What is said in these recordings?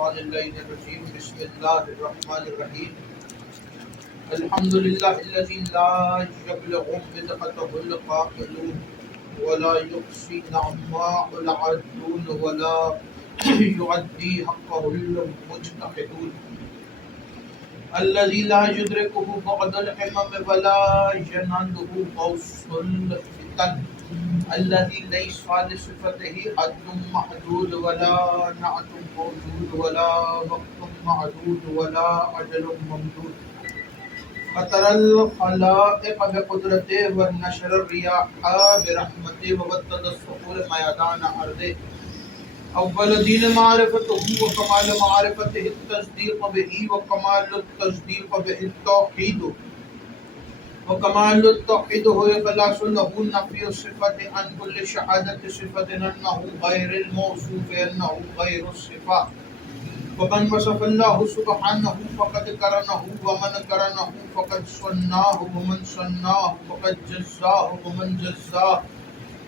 الشیطان اللعین الرجیم بسم اللہ الرحمن الرحیم الحمد للہ الذی لا یبلغ مدحته القائلون ولا يحصي نعماء العادون ولا يؤدي حقه المجتهدون الذي لا يدركه بعد الحمم ولا يناله غوص الفتن الذي ليس لصفته حد محدود ولا نعت موجود ولا وقت معدود ولا أجل ممدود فَتَرَى الْخَلَائِقَ بِقُدْرَتِهِ وَالنَّشْرَ الرِّيَاحَ بِرَحْمَتِهِ وَبَدَّدَ الصُّخُورِ مَيَدَانَ أَرْضِهِ أول دين معرفته وكمال معرفته التصديق به وكمال التصديق به التوحيد وكمال التوحيد هو إخلاص له نفي الصفة عن كل شهادة صفة أنه غير الموصوف أنه غير الصفة ومن وصف الله سبحانه فقد قرنه ومن قرنه فقد صناه ومن صناه فقد جزاه ومن جزاه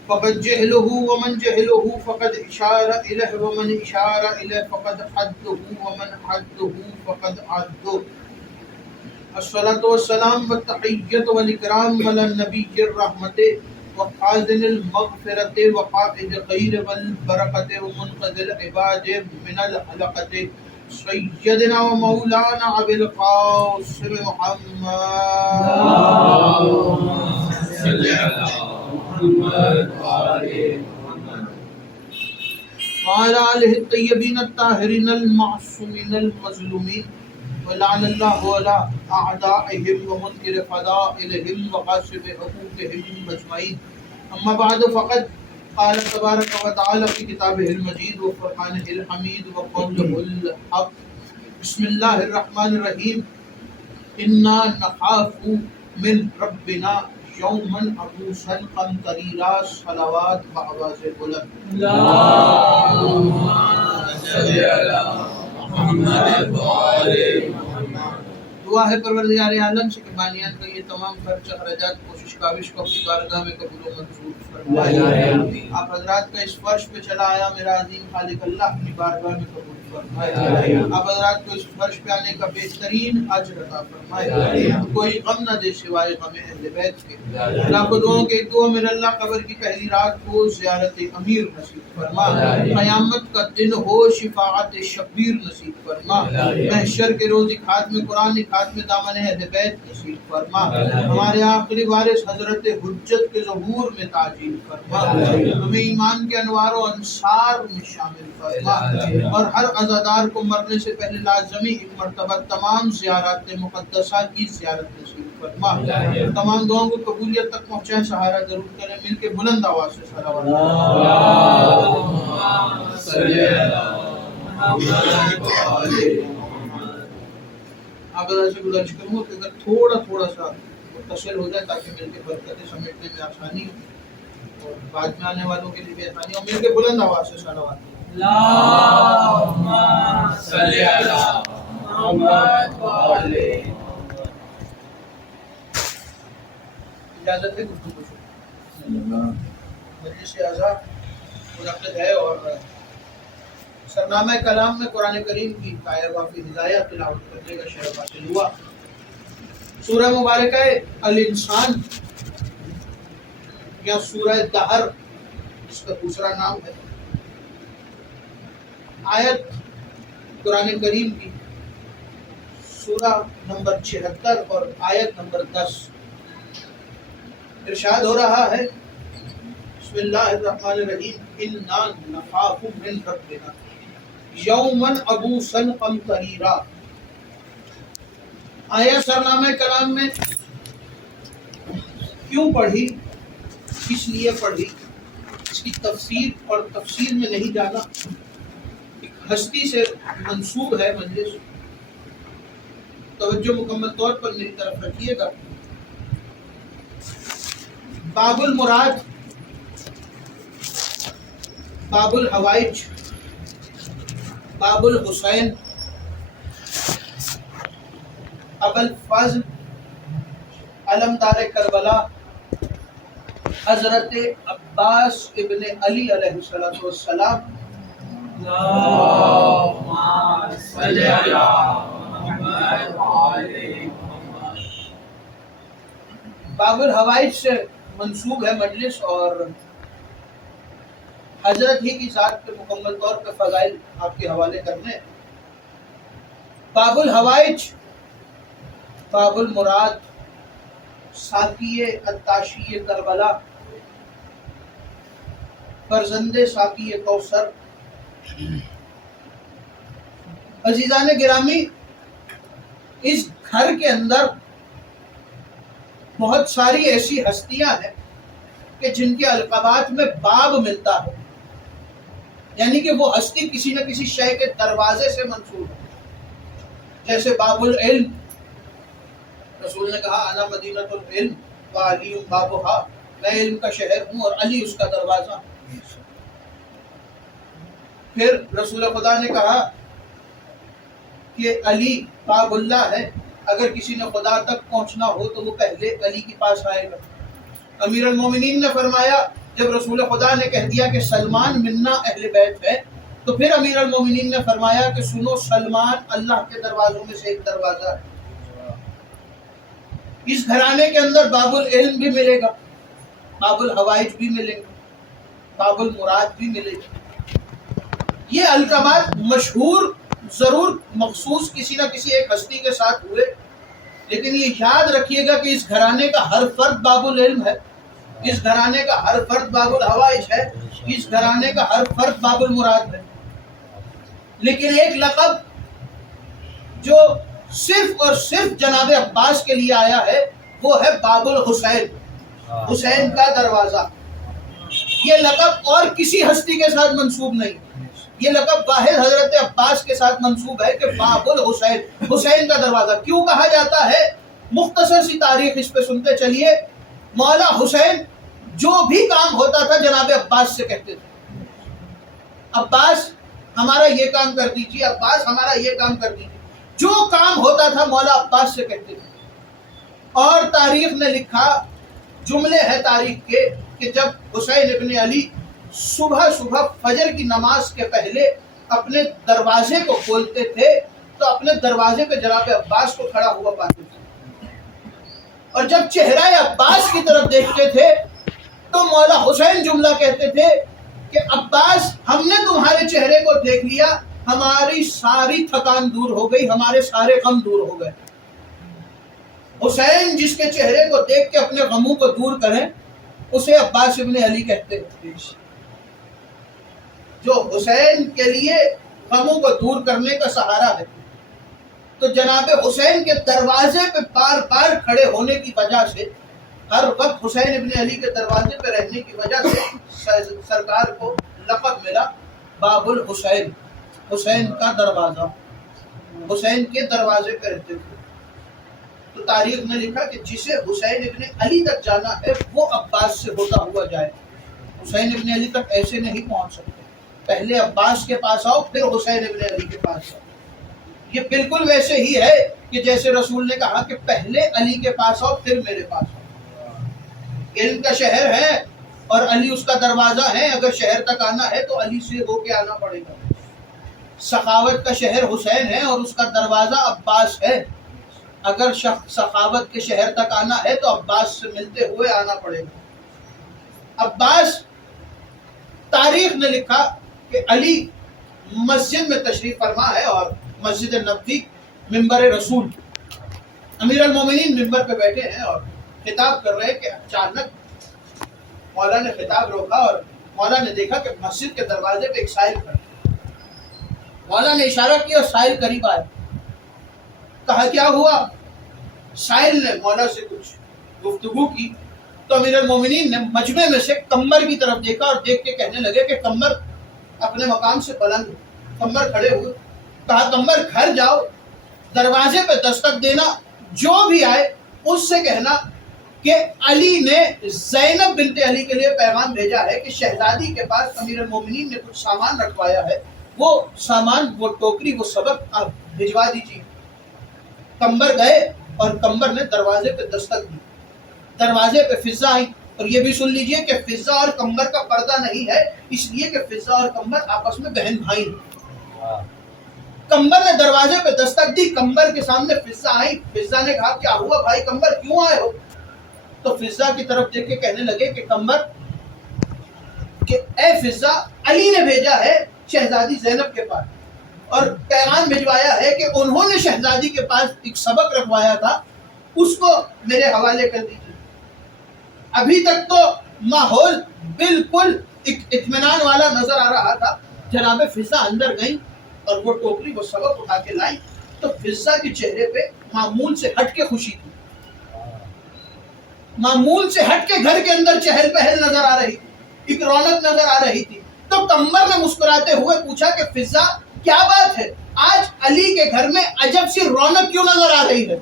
فقد جهله ومن جهله فقد إشار إليه ومن إشار إليه فقد حده ومن حده فقد عده الصلاة والسلام والتحية والإكرام على النبي الرحمة وخازن المغفرة وقائد الخير والبركة ومنقذ العباد من الحلقة سيدنا ومولانا أبي القاسم محمد اللهم صل على وعلى آله الطيبين الطاهرين المعصومين المظلومين ولعن الله على أعدائهم ومنكر فضائلهم وغاصب حقوقهم أجمعين أما بعد فقد قال تبارك وتعالى في كتابه المجيد وفرقانه الحميد وقوله الحق بسم الله الرحمن الرحيم إنا نخاف من ربنا یوماً عبوساً قمطریرا صلوات بآواز بلند اللہم صل علی محمد وآل محمد۔ دعا ہے پروردگار عالم سے کہ بانیان کا یہ تمام خرچ اخراجات کوشش کاوش کو اپنی بارگاہ میں قبول و منظور فرمائے۔ آپ حضرات کا اس فرش پہ چلا آیا میرا عظیم خالق اللہ اپنی بارگاہ میں قبول فرمائے۔ آپ حضرات کو اس فرش پہ آنے کا بہترین اجر عطا فرمائے۔ کوئی غم نہ دے سوائے غم اہل بیت کے۔ لاکھوں دعاؤں کے دعا میرے اللہ قبر کی پہلی رات کو زیارت امیر نصیب فرما، قیامت کا دن ہو شفاعت شبیر نصیب فرما، محشر کے روز خاتم قرآن خاتم دامن اہل بیت نصیب فرما، ہمارے آخری وارث حضرت حجت کے ظہور میں تعجیل فرما، ہمیں ایمان کے انوار و انصار میں شامل فرما، اور ہر عزادار کو مرنے سے پہلے لازمی ایک مرتبہ تمام زیارات مقدسہ کی زیارت نصیب فرما۔ تمام دعاؤں کو قبولیت تک پہنچائیں، سہارا ضرور کریں، مل کے بلند آواز سے صلوات اللہم صل علی محمد وآل محمد۔ آپ سے گزارش کروں گا کہ اگر تھوڑا سا متصل ہو جائے تاکہ مل کے برکتیں سمیٹنے میں آسانی ہو اور بعد میں آنے والوں کے لیے بھی آسانی ہو، مل کے بلند آواز سے صلوات اللہم صل علی محمد وآل محمد۔ اجازت ہے گفتگو سے مجلس اعزاز منعقد ہے اور سرنامہ کلام میں قرآن کریم کی کائبہ کی ہدایت تلاوت کرنے کا شرف حاصل ہوا۔ سورہ مبارکہ الانسان یا سورہ دہر اس کا دوسرا نام ہے۔ آیت قرآن کریم کی سورہ نمبر 76 اور آیت نمبر 10 ارشاد ہو رہا ہے بسم اللہ الرحمن الرحیم انا نخاف من ربنا یوما عبوسا قمطریرا۔ آیت سرنامہ کلام میں کیوں پڑھی، کس لیے پڑھی، اس کی تفسیر اور تفصیل میں نہیں جانا، ایک ہستی سے منسوب ہے مجلس، توجہ مکمل طور پر میری طرف رکھیے گا۔ باب المراد، باب الحوائج، باب الحسین، ابو الفضل، علمدار کربلا، حضرت عباس ابن علی علیہ السلام، اللہم باب الحوائج سے منسوب ہے مجلس، اور حضرت ہی کی ذات کے مکمل طور پہ فضائل آپ کے حوالے کرنے۔ باب الحوائج، باب المراد، ساقی عطاشی کربلا، فرزند ساقی کوثر۔ عزیزان گرامی، اس گھر کے اندر بہت ساری ایسی ہستیاں ہیں کہ جن کے القابات میں باب ملتا ہے، یعنی کہ وہ ہستی کسی نہ کسی شے کے دروازے سے منسوب ہے۔ جیسے باب العلم، رسول نے کہا انا مدینۃ العلم وعلی بابھا، میں علم کا شہر ہوں اور علی اس کا دروازہ۔ پھر رسول خدا نے کہا کہ علی باب اللہ ہے، اگر کسی نے خدا تک پہنچنا ہو تو وہ پہلے علی کے پاس آئے گا۔ امیر المومنین نے فرمایا، جب رسول خدا نے کہہ دیا کہ سلمان منا اہل بیت ہے، تو پھر امیر المومنین نے فرمایا کہ سنو، سلمان اللہ کے دروازوں میں سے ایک دروازہ ہے۔ اس گھرانے کے اندر باب العلم بھی ملے گا، باب الحوائج بھی ملے گا، باب المراد بھی ملے گا۔ یہ القابات مشہور ضرور مخصوص کسی نہ کسی ایک ہستی کے ساتھ ہوئے، لیکن یہ یاد رکھیے گا کہ اس گھرانے کا ہر فرد باب العلم ہے، اس گھرانے کا ہر فرد باب الحوائج ہے، اس گھرانے کا ہر فرد باب المراد ہے۔ لیکن ایک لقب جو صرف اور صرف جناب عباس کے لیے آیا ہے وہ ہے باب الحسین، حسین کا دروازہ۔ یہ لقب اور کسی ہستی کے ساتھ منسوب نہیں، یہ لقب واحد حضرت عباس کے ساتھ منسوب ہے کہ باب الحسین، حسین کا دروازہ۔ کیوں کہا جاتا ہے؟ مختصر سی تاریخ اس پہ سنتے چلیے۔ مولا حسین جو بھی کام ہوتا تھا جناب عباس سے کہتے تھے، عباس ہمارا یہ کام کر دیجیے، عباس ہمارا یہ کام کر دیجیے۔ جو کام ہوتا تھا مولا عباس سے کہتے تھے۔ اور تاریخ نے لکھا، جملے ہیں تاریخ کے، کہ جب حسین ابن علی صبح فجر کی نماز کے پہلے اپنے دروازے کو کھولتے تھے تو اپنے دروازے پہ جناب عباس کو کھڑا ہوا پاتے تھے، اور جب چہرہ عباس کی طرف دیکھتے تھے تو مولا حسین جملہ کہتے تھے کہ عباس، ہم نے تمہارے چہرے کو دیکھ لیا، ہماری ساری تھکان دور ہو گئی، ہمارے سارے غم دور ہو گئے۔ حسین جس کے چہرے کو دیکھ کے اپنے غموں کو دور کریں، اسے عباس ابن علی کہتے ہیں۔ جو حسین کے لیے غموں کو دور کرنے کا سہارا ہے، تو جناب حسین کے دروازے پہ بار بار کھڑے ہونے کی وجہ سے، ہر وقت حسین ابن علی کے دروازے پہ رہنے کی وجہ سے سرکار کو لقب ملا باب الحسین، حسین کا دروازہ۔ حسین کے دروازے پہ رہتے تھے۔ تو تاریخ نے لکھا کہ جسے حسین ابن علی تک جانا ہے وہ عباس سے ہوتا ہوا جائے، حسین ابن علی تک ایسے نہیں پہنچ سکتے، پہلے عباس کے پاس آؤ پھر حسین ابن علی کے پاس آؤ۔ یہ بالکل ویسے ہی ہے کہ جیسے رسول نے کہا کہ پہلے علی کے پاس آؤ پھر میرے پاس آؤ۔ علم کا شہر ہے اور علی اس کا دروازہ ہے، اگر شہر تک آنا ہے تو علی سے ہو کے آنا پڑے گا۔ سخاوت کا شہر حسین ہے اور اس کا دروازہ عباس ہے، اگر سخاوت کے شہر تک آنا ہے تو عباس سے ملتے ہوئے آنا پڑے گا۔ عباس، تاریخ نے لکھا کہ علی مسجد میں تشریف فرما ہے اور مسجد نبوی ممبر رسول، امیر المومنین ممبر پہ بیٹھے ہیں اور خطاب کر رہے ہیں کہ اچانک مولا نے خطاب روکا اور مولا نے دیکھا کہ مسجد کے دروازے پہ ایک سائل کھڑا۔ مولا نے اشارہ کیا اور سائل قریب آیا، کہا کیا ہوا؟ سائل نے مولا سے کچھ گفتگو کی تو امیر المومنین نے مجمع میں سے کمر کی طرف دیکھا اور دیکھ کے کہنے لگے کہ کمر اپنے مقام سے بلند، کمر کھڑے ہوئے۔ کہا کمر گھر جاؤ، دروازے پہ دستک دینا، جو بھی آئے اس سے کہنا کہ علی نے زینب بنت علی کے لیے پیغام بھیجا ہے کہ شہزادی کے پاس امیر المومنین نے کچھ سامان رکھوایا ہے، وہ سامان، وہ ٹوکری، وہ سبق آپ بھجوا دیجیے۔ کمبر گئے اور کمبر نے دروازے پہ دستک دی، دروازے پہ فضا آئی۔ اور یہ بھی سن لیجئے کہ فضا اور کمبر کا پردہ نہیں ہے، اس لیے کہ فضا اور کمبر آپس میں بہن بھائی ہیں۔ کمبر نے دروازے پہ دستک دی، کمبر کے سامنے فضہ آئی. فضہ نے کہا کیا ہوا بھائی کمبر کیوں آئے ہو؟ تو فضہ کی طرف دیکھ کے کہنے لگے کہ کمبر کہ اے فضہ، علی نے بھیجا ہے شہزادی زینب کے پاس اور پیغام بھجوایا ہے کہ انہوں نے شہزادی کے پاس ایک سبق رکھوایا تھا، اس کو میرے حوالے کر دیجیے. ابھی تک تو ماحول بالکل اطمینان والا نظر آ رہا تھا. جناب فضہ اندر گئی اور وہ ٹوکری وہ سبق اٹھا کے لائی تو فضہ کے چہرے پہ معمول سے ہٹ کے خوشی تھی، معمول سے ہٹ کے گھر کے اندر چہل پہل نظر آ رہی تھی، ایک رونق نظر آ رہی تھی. تو کمبر نے مسکراتے ہوئے پوچھا کہ فضہ کیا بات ہے، آج علی کے گھر میں عجب سی رونق کیوں نظر آ رہی ہے،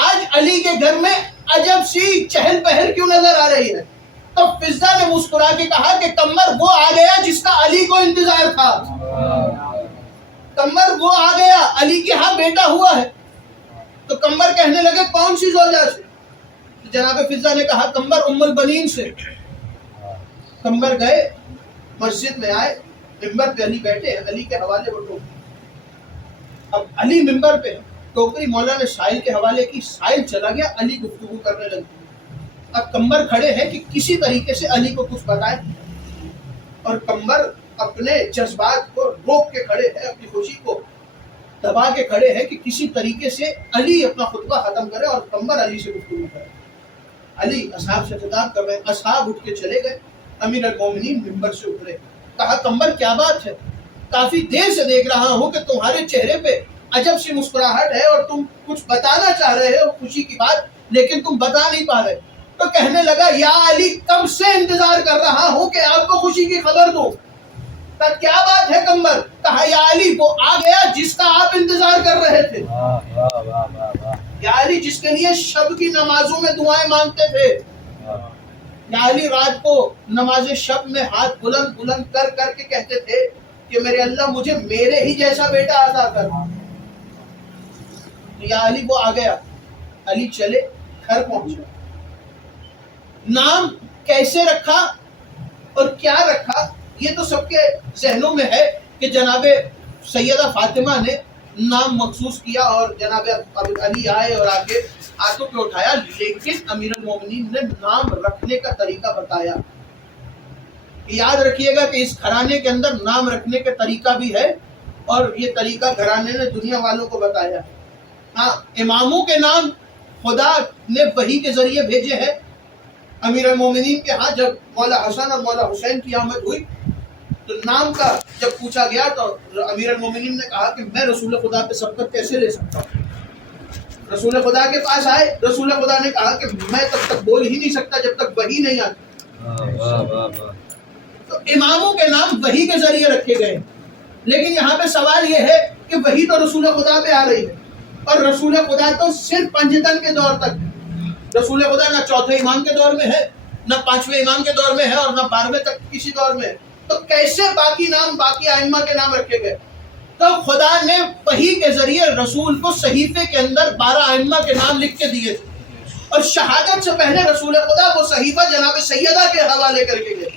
آج علی کے گھر میں عجب سی چہل پہل کیوں نظر آ رہی ہے؟ تو فضہ نے مسکرا کے کہا کہ کمبر وہ آ گیا جس کا علی کو انتظار تھا، کمبر وہ آ گیا، علی کے ہاں بیٹا ہوا ہے. تو کمبر کہنے لگے کون سی زوجہ سے؟ جناب فضہ نے کہا کمبر ام البنین سے. کمبر گئے مسجد میں آئے، ممبر پہ علی بیٹھے ہیں، علی کے حوالے وہ ٹوکری. اب علی ممبر پہ ٹوکری مولانا سائل کے حوالے کی، سائل چلا گیا، علی گفتگو کرنے لگے. اب کمبر کھڑے ہیں کہ کسی طریقے سے علی کو کچھ بتائے، اور کمبر اپنے جذبات کو روک کے کھڑے ہیں، اپنی خوشی کو دبا کے کھڑے ہیں کہ کسی طریقے سے علی اپنا خطبہ ختم کرے اور کمبر علی سے گفتگو کرے. علی اصحاب سے خطاب کر رہے ہیں، اصحاب اٹھ کے چلے گئے. امیر المومنین ممبر سے اترے، کہا کمبر کیا بات ہے، کافی دیر سے دیکھ رہا ہوں کہ تمہارے چہرے پہ عجب سی مسکراہٹ ہے اور تم کچھ بتانا چاہ رہے ہو خوشی کی بات، لیکن تم بتا نہیں پا رہے. تو کہنے لگا یا علی کب سے انتظار کر رہا ہوں کہ آپ کو خوشی کی خبر دوں. کیا بات ہے کمبر؟ کہا یا علی وہ آ گیا جس کا آپ انتظار کر رہے تھے، یا علی جس کے لیے شب کی نمازوں میں دعائیں مانگتے تھے، یا علی رات کو نماز شب میں ہاتھ بلند بلند کر کر کے کہتے تھے کہ میرے اللہ مجھے میرے ہی جیسا بیٹا عطا کر. یا علی وہ آ گیا. علی چلے، گھر پہنچے. نام کیسے رکھا اور کیا رکھا یہ تو سب کے ذہنوں میں ہے کہ جناب سیدہ فاطمہ نے نام مخصوص کیا اور جناب علی آئے اور آگے ہاتھوں پہ اٹھایا، لیکن امیر المومنین نے نام رکھنے کا طریقہ بتایا. یاد رکھیے گا کہ اس گھرانے کے اندر نام رکھنے کا طریقہ بھی ہے اور یہ طریقہ گھرانے نے دنیا والوں کو بتایا. ہاں، اماموں کے نام خدا نے وحی کے ذریعے بھیجے ہیں. امیر المومنین کے ہاں جب مولا حسن اور مولا حسین کی آمد ہوئی تو نام کا جب پوچھا گیا تو امیر المومنین نے کہا کہ میں رسول خدا پہ سبقت کیسے لے سکتا ہوں. رسول خدا کے پاس آئے، رسول خدا نے کہا کہ میں تب تک بول ہی نہیں سکتا جب تک وحی نہیں آتی. تو اماموں کے نام وحی کے ذریعے رکھے گئے، لیکن یہاں پہ سوال یہ ہے کہ وحی تو رسول خدا پہ آ رہی ہے اور رسول خدا تو صرف پنجتن کے دور تک. رسول خدا نہ چوتھے امام کے دور میں ہے، نہ پانچویں امام کے دور میں ہے اور نہ 12ویں تک کسی دور میں ہے. تو کیسے باقی نام باقی ائمہ کے نام رکھے گئے؟ تو خدا نے وحی کے ذریعے رسول کو صحیفے کے اندر 12 ائمہ کے نام لکھ کے دیے تھے اور شہادت سے پہلے رسول خدا وہ صحیفہ جناب سیدہ کے حوالے کر کے گئے.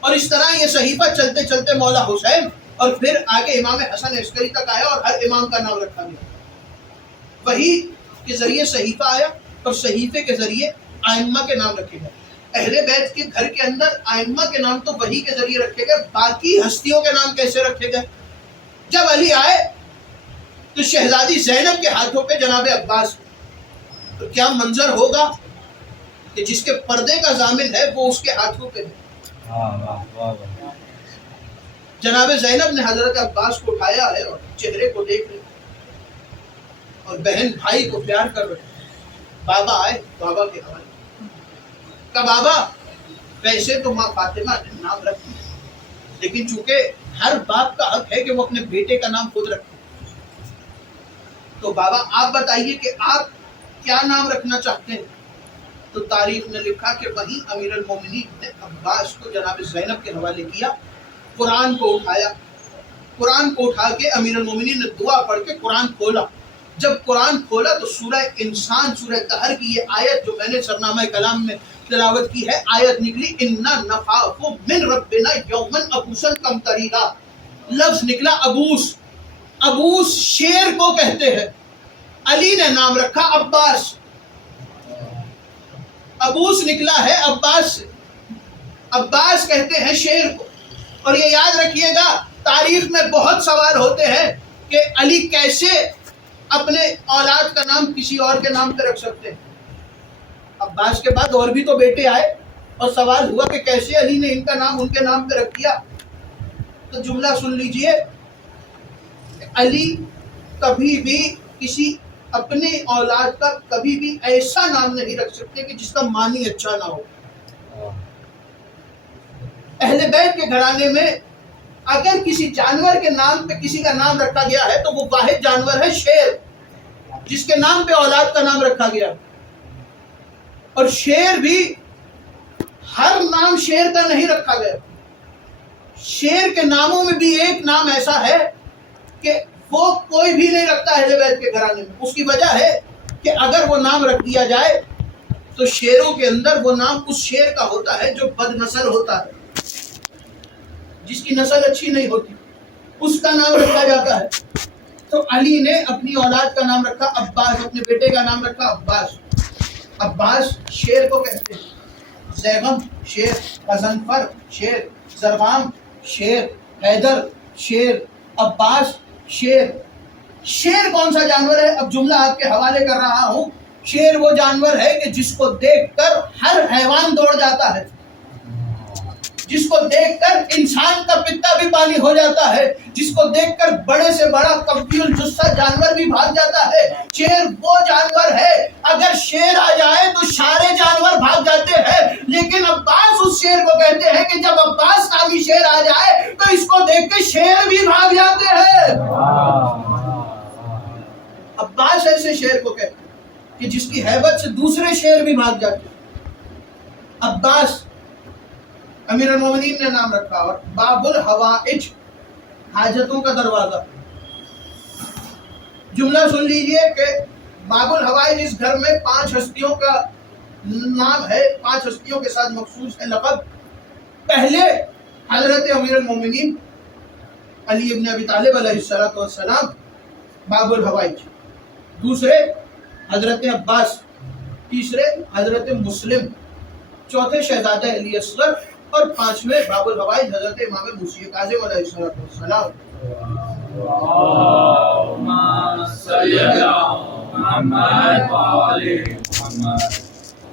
اور اس طرح یہ صحیفہ چلتے چلتے مولا حسین اور پھر آگے امام حسن عسکری تک آیا اور ہر امام کا نام رکھا گیا. وحی کے ذریعے صحیفہ آیا اور صحیفے کے ذریعے ائمہ کے نام رکھے گئے. اہل بیت کے گھر کے اندر ائمہ کے نام تو وحی کے ذریعے رکھے گئے، باقی ہستیوں کے نام کیسے رکھے گئے؟ جب علی آئے تو شہزادی زینب کے ہاتھوں پہ جناب عباس، تو کیا منظر ہوگا کہ جس کے پردے کا ضامن ہے وہ اس کے ہاتھوں پہ ہے. جناب زینب نے حضرت عباس کو اٹھایا ہے اور چہرے کو دیکھ رہے اور بہن بھائی کو پیار کر رہے. بابا آئے، بابا کے حوالے کا بابا ویسے تو ماں فاطمہ نے نام رکھ دیا، لیکن چونکہ ہر باپ کا حق ہے کہ وہ اپنے بیٹے کا نام خود رکھے، تو بابا آپ بتائیے کہ آپ کیا نام رکھنا چاہتے ہیں؟ تو تاریخ نے لکھا کہ وہیں امیر المومنین نے عباس کو جناب زینب کے حوالے کیا. قرآن کو اٹھایا، قرآن کو اٹھا کے امیر المومنین نے دعا پڑھ کے قرآن کھولا. جب قرآن کھولا تو سورہ انسان، سورہ دہر کی یہ آیت جو میں نے سرنامہ کلام میں تلاوت کی ہے، آیت نکلی اِنَّا نَخَافُ مِن رَبِّنَا یَوْمًا عَبُوسًا قَمْطَرِیرًا. لفظ نکلا ابوس. ابوس شیر کو کہتے ہیں. علی نے نام رکھا عباس. ابوس نکلا ہے عباس سے. عباس کہتے ہیں شیر کو. اور یہ یاد رکھیے گا تاریخ میں بہت سوال ہوتے ہیں کہ علی کیسے اپنے اولاد کا نام کسی اور کے نام پہ رکھ سکتے ہیں. عباس کے بعد اور بھی تو بیٹے آئے اور سوال ہوا کہ کیسے علی نے ان کا نام ان کے نام پہ رکھ دیا. تو جملہ سن لیجئے, علی کبھی بھی کسی اپنے اولاد کا کبھی بھی ایسا نام نہیں رکھ سکتے کہ جس کا معنی اچھا نہ ہو. اہل بیت کے گھرانے میں اگر کسی جانور کے نام پہ کسی کا نام رکھا گیا ہے تو وہ واحد جانور ہے شیر, جس کے نام پہ اولاد کا نام رکھا گیا. اور شیر بھی ہر نام شیر کا نہیں رکھا گیا. شیر کے ناموں میں بھی ایک نام ایسا ہے کہ وہ کوئی بھی نہیں رکھتا اہل بیت کے گھرانے میں. اس کی وجہ ہے کہ اگر وہ نام رکھ دیا جائے تو شیروں کے اندر وہ نام اس شیر کا ہوتا ہے جو بد نسل ہوتا ہے, جس کی نسل اچھی نہیں ہوتی, اس کا نام رکھا جاتا ہے. تو علی نے اپنی اولاد کا نام رکھا عباس, اپنے بیٹے کا نام رکھا عباس. عباس شیر کو کہتے ہیں. زیغم شیر, غضنفر شیر, زرغام شیر, حیدر شیر, عباس شیر. شیر کون سا جانور ہے؟ اب جملہ آپ کے حوالے کر رہا ہوں. شیر وہ جانور ہے کہ جس کو دیکھ کر ہر حیوان دوڑ جاتا ہے, جس کو دیکھ کر انسان کا پتا بھی پانی ہو جاتا ہے, جس کو دیکھ کر بڑے سے بڑا قوی الجثہ جانور بھی بھاگ جاتا ہے. شیر وہ جانور ہے, اگر شیر آ جائے تو سارے جانور بھاگ جاتے ہیں. لیکن عباس اس شیر کو کہتے ہیں کہ جب عباس نامی شیر آ جائے تو اس کو دیکھ کے شیر بھی بھاگ جاتے ہیں. عباس ایسے شیر کو کہتے ہیں کہ جس کی ہیبت سے دوسرے شیر بھی بھاگ جاتے ہیں. عباس امیر المومنین نے نام رکھا. اور باب الحوائج, حاجتوں کا دروازہ. جملہ سن لیجئے کہ باب الحوائج اس گھر میں 5 ہستیوں کا نام ہے, 5 ہستیوں کے ساتھ مخصوص ہے لقب. پہلے حضرت امیر المومنین علی ابن ابی طالب علیہ السلام باب الحوائج. دوسرے حضرت عباس. تیسرے حضرت مسلم. چوتھے شہزادہ علی اصغر. اور 5ویں باب الحوائج حضرت امام موسی کاظم علیہ السلام.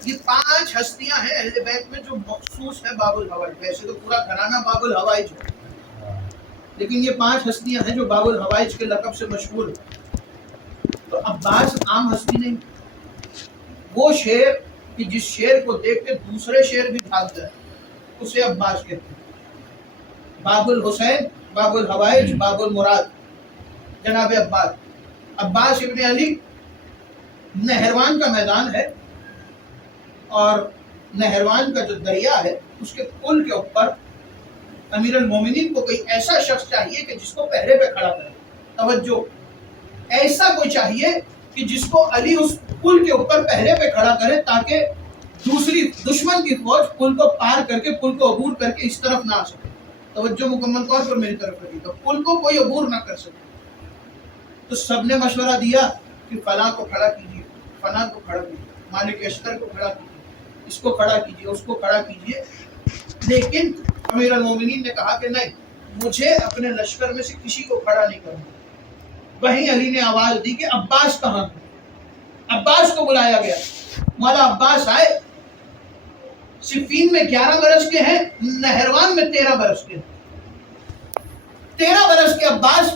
یہ 5 ہستیاں ہیں اہل بیت میں جو مخصوص ہے باب الحوائج. ویسے تو پورا گھرانہ باب الحوائج ہے, لیکن یہ 5 ہستیاں ہیں جو باب الحوائج کے لقب سے مشہور ہیں. تو عباس عام ہستی نہیں, وہ شیر کہ جس شیر کو دیکھ کے دوسرے شیر بھی بھاگ جائے اسے عباس کہتے ہیں. باب الحسین, باب الحوائج, باب المراد, جناب عباس. عباس ابن علی نہروان کا میدان ہے, اور نہروان کا جو دریا ہے اس کے پل کے اوپر امیر المومنین کو کوئی ایسا شخص چاہیے کہ جس کو پہرے پہ کھڑا کرے. توجہ, ایسا کوئی چاہیے کہ جس کو علی اس پل کے اوپر پہرے پہ کھڑا کرے تاکہ دوسری دشمن کی فوج پل کو پار کر کے, پل کو عبور کر کے اس طرف نہ آ سکے. توجہ مکمل طور پر میری طرف رکھیے گا, پل کو کوئی عبور نہ کر سکے. تو سب نے مشورہ دیا کہ فلاں کو کھڑا کیجیے, فلاں کو کھڑا کیجیے, مالک اشتر کو کھڑا کیجیے, اس کو کھڑا کیجیے, اس کو کھڑا کیجیے. لیکن امیر المومنین نے کہا کہ نہیں, مجھے اپنے لشکر میں سے کسی کو کھڑا نہیں کرنا. وہیں علی نے آواز دی کہ عباس کہاں ہے. عباس کو بلایا گیا. مولا عباس آئے. صفین میں 11 برس کے ہیں, نہروان میں 13 برس کے ہیں. 13 برس کے عباس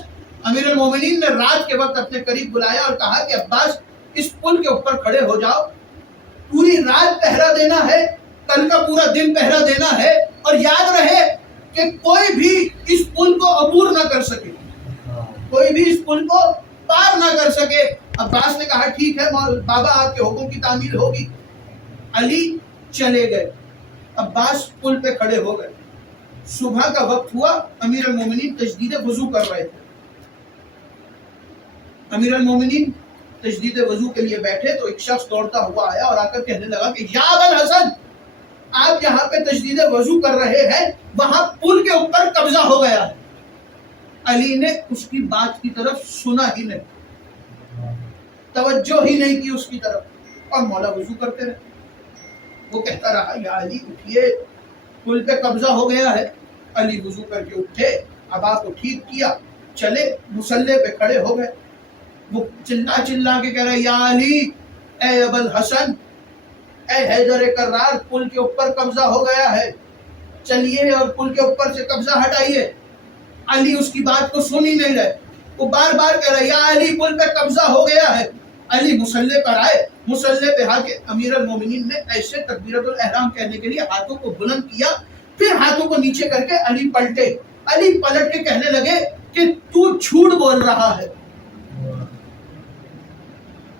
امیر المومنین نے رات کے وقت اپنے قریب بلایا اور کہا کہ عباس اس پل کے اوپر کھڑے ہو جاؤ, پوری رات پہرا دینا ہے, کل کا پورا دن پہرا دینا ہے, اور یاد رہے کہ کوئی بھی اس پل کو عبور نہ کر سکے, کوئی بھی اس پل کو پار نہ کر سکے. عباس نے کہا ٹھیک ہے بابا, آپ کے حکم کی تعمیل ہوگی. علی چلے گئے. عباس پل پہ کھڑے ہو گئے. صبح کا وقت ہوا, امیر المومنین تجدید وضو کر رہے تھے. امیر المومنین تجدید وضو کے لیے بیٹھے تو ایک شخص دوڑتا ہوا آیا اور آ کر کہنے لگا کہ یا ابا الحسن, آپ جہاں پہ تجدید وضو کر رہے ہیں وہاں پل کے اوپر قبضہ ہو گیا ہے. علی نے اس کی بات کی طرف سنا ہی نہیں, توجہ ہی نہیں کی اس کی طرف, اور مولا وضو کرتے رہے. وہ کہتا رہا یا علی اٹھیے, پل پہ قبضہ ہو گیا ہے. علی وضو کر کے اٹھے, ابا کو ٹھیک کیا, چلے مصلی پہ کھڑے ہو گئے. وہ چلا کے کہہ رہے یا علی, اے ابوالحسن, اے حیدر کرار, پل کے اوپر قبضہ ہو گیا ہے, چلیے اور پل کے اوپر سے قبضہ ہٹائیے. علی اس کی بات کو سن ہی نہیں رہے, وہ بار بار کہہ رہے یا علی پل پہ قبضہ ہو گیا ہے. علی مصلی پر آئے, مصلی پہ آ کے امیر المومنین نے ایسے تکبیرۃ الاحرام کہنے کے لیے ہاتھوں کو بلند کیا, پھر ہاتھوں کو نیچے کر کے علی پلٹے. علی پلٹ کے کہنے لگے کہ تو جھوٹ بول رہا ہے,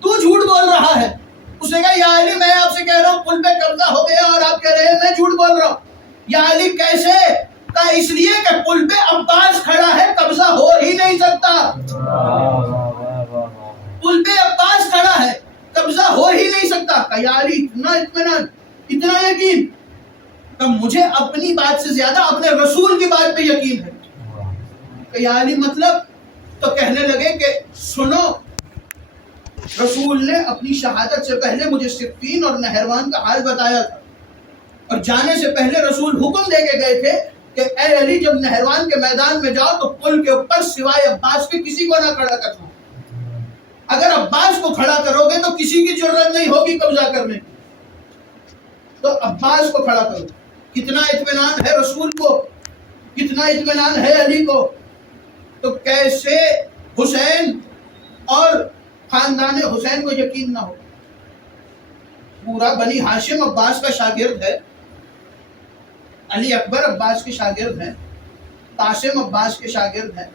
تو جھوٹ بول رہا ہے. اس نے کہا یا علی میں آپ سے کہہ رہا ہوں پل پہ قبضہ ہو گیا اور آپ کہہ رہے ہیں میں جھوٹ بول رہا ہوں. یا علی کیسے؟ کہا اس لیے کہ پل پہ عباس کھڑا ہے, قبضہ ہو ہی نہیں سکتا. پل پہ عباس کھڑا ہے, قبضہ ہو ہی نہیں سکتا. کہا یا علی اتنا اطمینان, اتنا یقین؟ کہ مجھے اپنی بات سے زیادہ اپنے رسول کی بات پہ یقین ہے. کہ یا علی مطلب؟ تو کہنے لگے کہ سنو, رسول نے اپنی شہادت سے پہلے مجھے صفین اور نہروان کا حال بتایا تھا, اور جانے سے پہلے رسول حکم دے کے گئے تھے کہ اے علی جب نہروان کے میدان میں جاؤ تو پل کے اوپر سوائے عباس کے کسی کو نہ کھڑا کرنا. اگر عباس کو کھڑا کرو گے تو کسی کی ضرورت نہیں ہوگی قبضہ کرنے کی, تو عباس کو کھڑا کرو. کتنا اطمینان ہے رسول کو, کتنا اطمینان ہے علی کو. تو کیسے حسین اور خاندان حسین کو یقین نہ ہو؟ پورا بنی ہاشم عباس کا شاگرد ہے, علی اکبر عباس کے شاگرد ہیں, قاسم عباس کے شاگرد ہیں,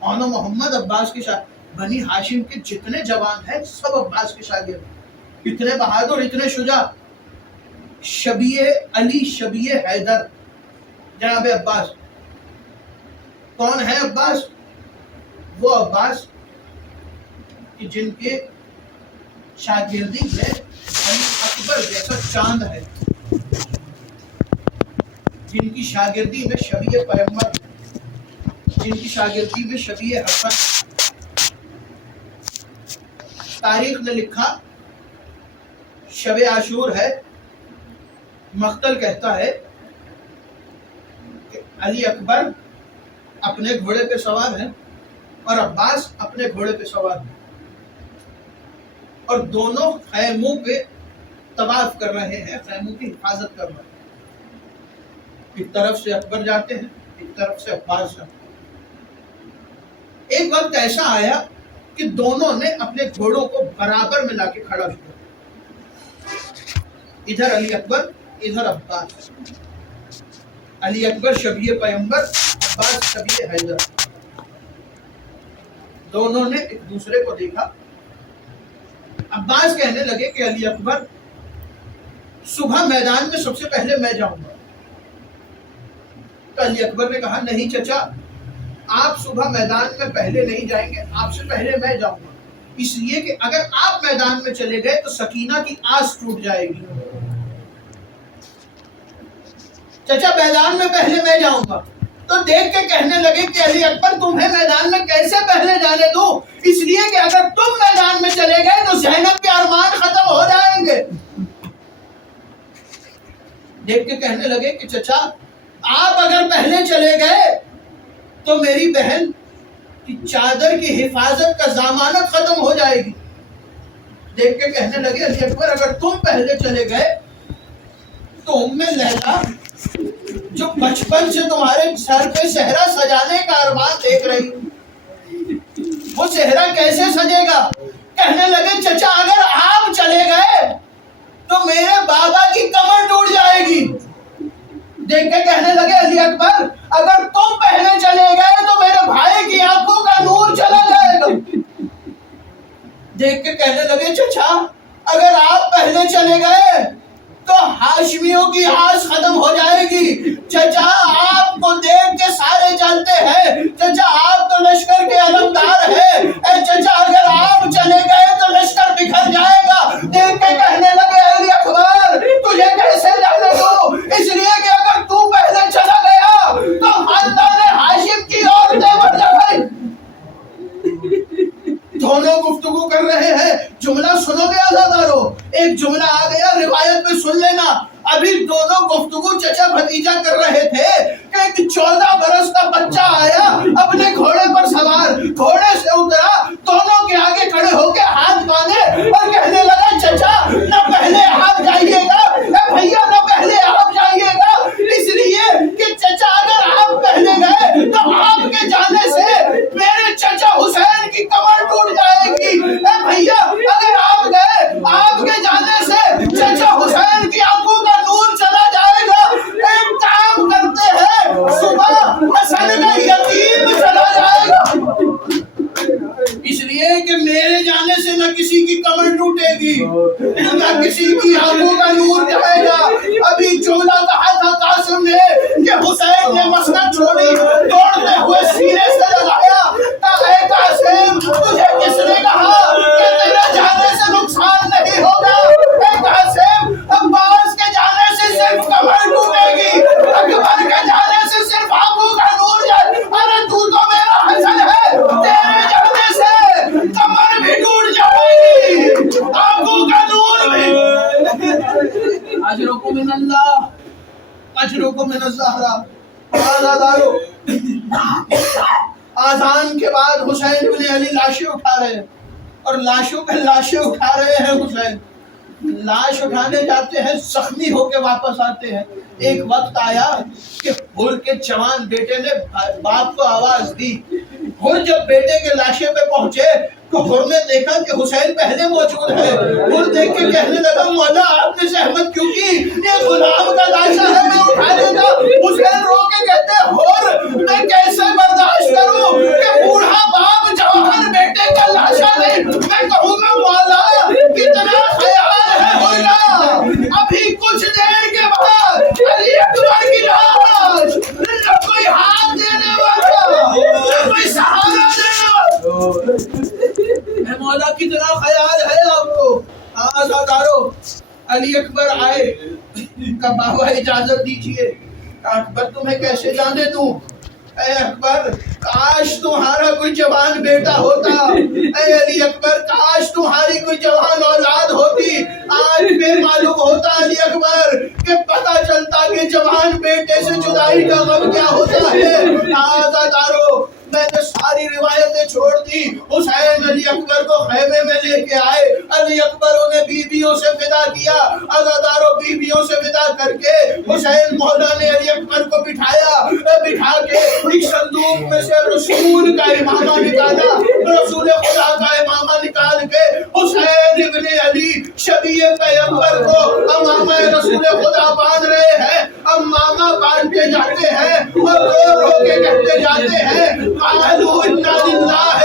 اونو محمد عباس کے شاگرد. بنی ہاشم کے جتنے جوان ہیں سب عباس کے شاگرد, اتنے بہادر, اتنے شجاع. شبیہ علی, شبیہ حیدر جناب عباس. کون ہے عباس؟ وہ عباس کہ جن کے شاگردی میں علی اکبر جیسا چاند ہے, جن کی شاگردی میں شبیہ پیغمبر, جن کی شاگردی میں شبیہ حسن. تاریخ نے لکھا شب عاشور ہے, مقتل کہتا ہے کہ علی اکبر اپنے گھوڑے پہ سوار ہیں اور عباس اپنے گھوڑے پہ سوار ہیں, اور دونوں خیموں پہ طواف کر رہے ہیں, خیموں کی حفاظت کر رہے ہیں. ایک طرف سے اکبر جاتے ہیں, ایک طرف سے عباس جاتے ہیں. ایک وقت ایسا آیا کہ دونوں نے اپنے گھوڑوں کو برابر میں لا کے کھڑا کیا, ادھر علی اکبر, ادھر عباس. علی اکبر شبیہ پیغمبر, عباس شبیہ حیدر. دونوں نے ایک دوسرے کو دیکھا. عباس کہنے لگے کہ علی اکبر صبح میدان میں سب سے پہلے میں جاؤں گا. تو علی اکبر نے کہا نہیں چچا, آپ صبح میدان میں پہلے نہیں جائیں گے, آپ سے پہلے میں جاؤں گا. اس لیے کہ اگر آپ میدان میں چلے گئے تو سکینہ کی آس ٹوٹ جائے گی. چچا میدان میں پہلے میں جاؤں گا. تو دیکھ کے کہنے لگے کہ علی اکبر تمہیں میدان میں کیسے پہلے جانے دوں, اس لیے کہ اگر تم میدان میں چلے گئے تو زینب کے ارمان ختم ہو جائیں گے. دیکھ کے کہنے لگے کہ چچا آپ اگر پہلے چلے گئے تو میری بہن کی چادر کی حفاظت کا ضمانت ختم ہو جائے گی. دیکھ کے کہنے لگے علی اکبر اگر تم پہلے چلے گئے تو ام لیلا جو بچپن سے تمہارے سر پہ صحرا سجانے کا ارمان دیکھ رہی, وہ صحرا کیسے سجے گا؟ کہنے لگے چچا اگر آپ چلے گئے تو میرے بابا کی کمر ٹوٹ جائے گی. دیکھ کے کہنے لگے علی اکبر اگر تم پہلے چلے گئے تو میرے بھائی کی آنکھوں کا نور چلا جائے گا. دیکھ کے کہنے لگے چچا اگر آپ پہلے چلے گئے تو ہاشمیوں کی آس ختم ہو جائے گی. چچا آپ کو دیکھ کے سارے چلتے ہیں, چچا آپ تو لشکر کے علمدار ہیں, اے چچا اگر آپ چلے گئے تو لشکر بکھر جائے گا. دیکھ کے کہنے لگے علی اکبر تجھے کیسے جانے دوں, اس لیے کہ اگر تو پہلے چلا گیا تو خاندان ہاشم کی عورتیں مر جائیں دونوں گفتگو کر رہے ہیں. جملہ سنو گے عزادارو، ایک جملہ آ گیا روایت میں سن لینا. ابھی دونوں گفتگو چچا بھتیجا کر رہے تھے کہ ایک 14 برس کا بچہ آیا اپنے گھوڑے پر سوار، گھوڑے سے اترا، دونوں کے آگے کھڑے ہو کے ہاتھ باندھے اور کہنے لگا چچا نہ پہلے آپ جائیے گا، بھیا نہ پہلے آپ جائیے گا، اس لیے کہ چچا اگر آپ پہلے گئے تو آپ کے جانے سے میرے چچا حسین کی کمر ٹوٹ جائے گی. بھیا اگر آپ گئے آپ کے جانے سے چچا حسین کی آنکھوں کا نور چلا جائے گا. ایک کام کرتے ہیں صبح حسن کا یتیم چلا جائے گا، اس لیے کہ میرے جانے سے نہ کسی کی کمر ٹوٹے گی نہ کسی کی آنکھوں کا نور جائے گا. ابھی جملہ کہا تھا قاسم نے کہ حسین نے مسند چھوڑی، دوڑتے ہوئے سینے سے لگایا. اے قاسم تجھے کس نے کہا کہ تیرے جانے سے نقصان نہیں ہوگا؟ اے قاسم عباس کے جانے سے صرف کمر ٹوٹے گی، اکبر کے جانے سے صرف آنکھوں کا نور جائے. ارے تو میرا حسن ہے، تیرے جانے سے کمر بھی ٹوٹ جائے گی، آنکھوں کا نور بھی. اجرکم من اللہ، اجرکم من الزہرا. عزادارو آذان کے بعد حسین بن علی لاشیں اٹھا رہے ہیں اور لاشوں پہ لاشیں اٹھا رہے ہیں. حسین لاش اٹھانے جاتے ہیں، زخمی ہو کے واپس آتے ہیں. ایک وقت آیا کہ حر کے جوان بیٹے نے باپ کو آواز دی. حر جب بیٹے کے لاشے پہ پہنچے تو حر نے دیکھا کہ حسین پہلے موجود ہے. حر دیکھ کے کہنے لگا مولا آپ نے زحمت کیوں کی؟ یہ غلام کا لاشا ہے، میں اٹھا لیتا. حسین رو کے کہتے حر میں کیسے برداشت کروں کہ بوڑھا باپ جوان بیٹے کا لاشا نہیں. میں کہوں گا مولا کتنا خیال ہے ہوگا. ابھی کچھ دیر کے بعد علی اکبر کی لاش، نہ کوئی ہاتھ دینے والا، نہ کوئی سہارا دینے والا. اے مولا کتنا خیال ہے آپ کو. آزادارو علی اکبر آئے، کہا بابا اجازت دیجئے. اکبر تمہیں کیسے جانے دوں؟ اے اکبر کاش تمہارا کوئی جوان بیٹا ہوتا. اے علی اکبر کاش تمہاری کوئی جوان اولاد ہوتی. آج پہ معلوم ہوتا علی اکبر کہ پتہ چلتا کہ جوان بیٹے سے جدائی کا غم کیا ہوتا ہے. آزادارو میں نے ساری روایتیں چھوڑ دی. حسین علی اکبر کو خیمے میں لے کے آئے. علی اکبر انہیں بیویوں سے ودا کیا. عزاداروں بیویوں سے ودا کر کے حسین مولا نے علی اکبر کو بٹھا کے ایک صندوق میں سے رسول کا امامہ نکالا. رسول خدا کا امامہ نکال کے حسین ابن علی شبیہ پیغمبر کو امامہ رسول خدا باندھ رہے ہیں. امامہ باندھتے جاتے ہیں اور رو رو کے کہتے جاتے ہیں قالوا انا للہ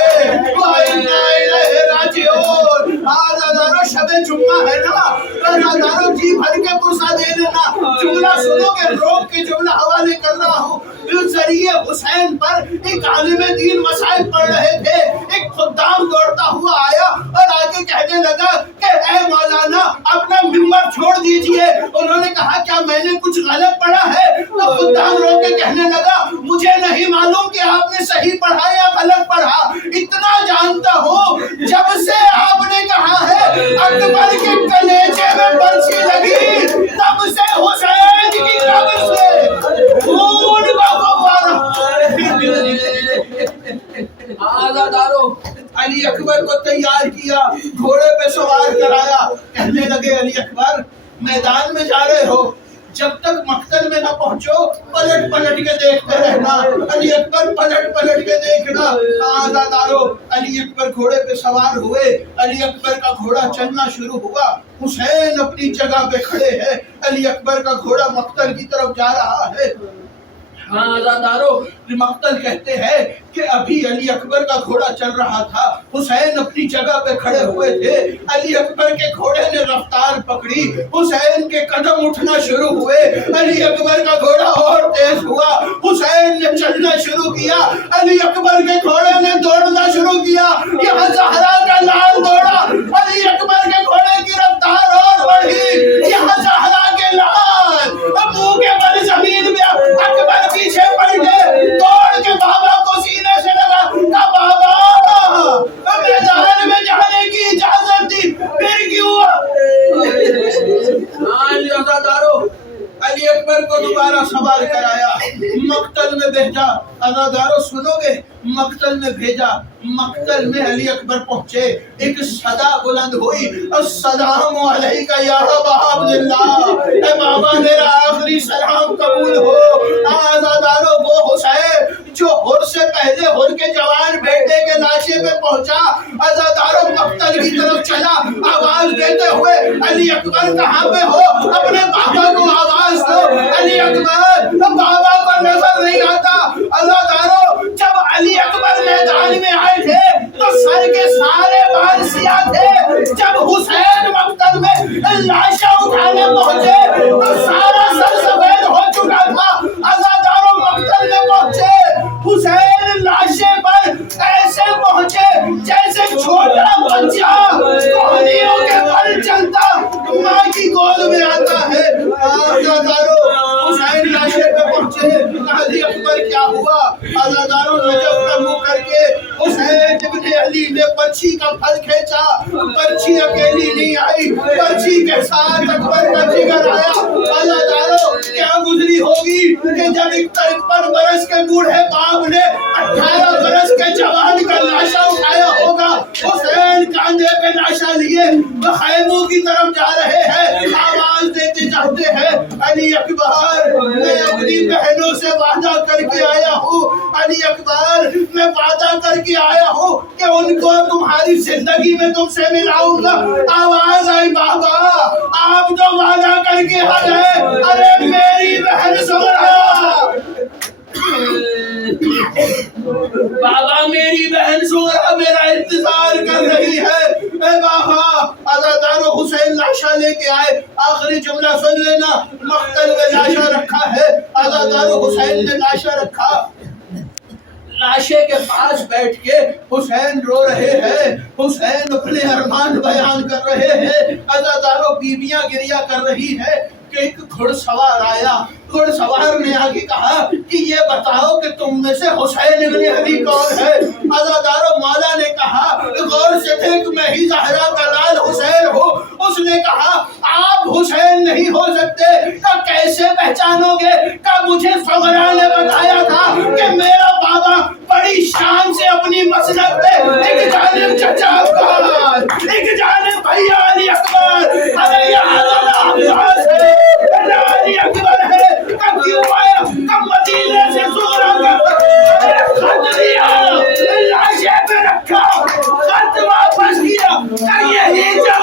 و انا الیہ راجعون. آزادارو شب جمعہ ہے نا، آزادارو جی بھر کے پرسہ دے لینا. جملہ سنو گے، روک کے جملہ حوالے کر رہا ہوں. ذریعے حسین پر ایک عالم دین مسائل پڑھ رہے تھے. ایک خدام دوڑتا ہوا آیا اور آگے کہنے لگا کہ اے مولانا اپنا ممبر چھوڑ دیجئے. انہوں نے کہا کیا میں نے کچھ غلط پڑھا ہے؟ تو خدام رو کے کہنے لگا مجھے نہیں معلوم کہ آپ نے صحیح پڑھا یا غلط پڑھا، اتنا جانتا ہوں جب سے آپ نے کہا ہے اکبر کے کلیجے میں برچی لگی تب سے حسین کی قبر سے خون کا فوارہ. آزادارو علی اکبر کو تیار کیا، گھوڑے پہ سوار کرایا. کہنے لگے علی اکبر میدان میں جا رہے ہو، جب تک مقتل میں نہ پہنچو پلٹ پلٹ کے دیکھتے رہنا. علی اکبر پلٹ کے دیکھنا. آزادارو علی اکبر گھوڑے پہ سوار ہوئے. علی اکبر کا گھوڑا چلنا شروع ہوا. حسین اپنی جگہ پہ کھڑے ہیں. علی اکبر کا گھوڑا مقتل کی طرف جا رہا ہے. آزادارو مقتل کہتے ہیں کہ ابھی علی اکبر کا گھوڑا چل رہا تھا، حسین اپنی جگہ پہ کھڑے ہوئے تھے. علی اکبر کے گھوڑے نے رفتار پکڑی، حسین کے قدم اٹھنا شروع ہوئے. علی اکبر کا گھوڑا اور تیز ہوا، حسین نے چلنا شروع کیا. علی اکبر کے گھوڑے نے دوڑنا شروع کیا. یہاں زہرا کا لال دوڑا، علی اکبر کے گھوڑے کی رفتار اور بڑھی. یہاں زہرا کے لال منہ کے بل زمین میں اکبر پیچھے پڑ گئے. دوڑ کے بابا کو سینے سے لگا کہ بابا میدان استقبال کرایا، مقتل میں بھیجا. عزادارو سنو گے، مقتل میں بھیجا. مقتل میں علی اکبر پہنچے، ایک صدا بلند ہوئی، السلام علیک یا ابا عبداللہ، اے بابا میرا آخری سلام قبول ہو. عزادارو وہ حسین جو ہر سے پہلے ہر کے جوان بیٹے کے لاشے پہ پہنچا، عزادارو مقتل کی طرف چلا، آواز دیتے ہوئے علی اکبر کہاں پہ ہو؟ اپنے بابا کو آواز دو. علی اکبر بابا کو نظر نہیں آتا. عزادارو جب علی اکبر میدان میں آئے تھے تو سر کے سارے بال سیاہ تھے. جب حسین مقتل میں لاشیں اٹھانے پہنچے تو سارا سر سفید ہو چکا تھا. عزادارو مقتل میں پہنچے، حسین لاشے پر ایسے پہنچے جیسے چھوٹا بچہ کوہنیوں کے پر چلتا ماں کی گود میں آتا ہے. عزادارو حسین لاشے پہ پہنچے، علی اکبر کیا ہوا؟ عزادارو نجف کا منہ کر کے حسین ابن علی نے پرچی کا پھل کھینچا. پرچی اکیلی نہیں آئی، پرچی کے ساتھ اکبر کا جگر آیا. عزادارو کیا گزری ہوگی کہ جب 51 برس کے بوڑھے باپ نے 18 برس کے جوان کا لاشا اٹھایا ہوگا. حسین کاندھے پہ لاشا لیے خیموں کی طرف جا رہے ہیں، آواز دیتے جاتے ہیں علی اکبر میں اپنی بہنوں سے وعدہ کر کے آیا ہوں. علی اکبر میں وعدہ کر کے آیا ہوں کہ ان کو تمہاری زندگی میں تم سے ملاؤں گا. آواز آئی بابا آپ تو وعدہ کر کے آ گئے، ارے میری بہن زہرا، بابا میری بہن زہرا میرا انتظار کر رہی ہے. اے بابا عزادارو حسین لاشا لے کے آئے. آخری جملہ سن لینا، مقتل میں لاشا رکھا ہے. عزادارو حسین نے لاشا رکھا، لاشے کے پاس بیٹھ کے حسین رو رہے ہیں، حسین اپنے ارمان بیان کر رہے ہیں. عزادارو بیویاں گریہ کر رہی ہے کہ ایک گھڑ سوار آیا. گھڑ سوار نے آگے کہا کہ یہ بتاؤ کہ تم میں سے حسین ابن علی کون ہے؟ عزادارو مولا نے کہا غور سے دیکھ میں ہی زہرا کا لال حسین ہوں. اس نے کہا آپ حسین نہیں ہو سکتے. کہا کیسے پہچانو گے؟ کہا مجھے زہرا نے بتایا تھا کہ میرا بابا بڑی شان سے اپنی مسند پہ ایک جانب چچا عباس، ایک جانب بھیا علی اکبر، ارے یہاں عباس ہے، علی اکبر ہے. کب کیوں آیا؟ کب مدینے سے زہرا کا خط لیا، لاشے پہ رکھا، خط واپس کیا. یہی جب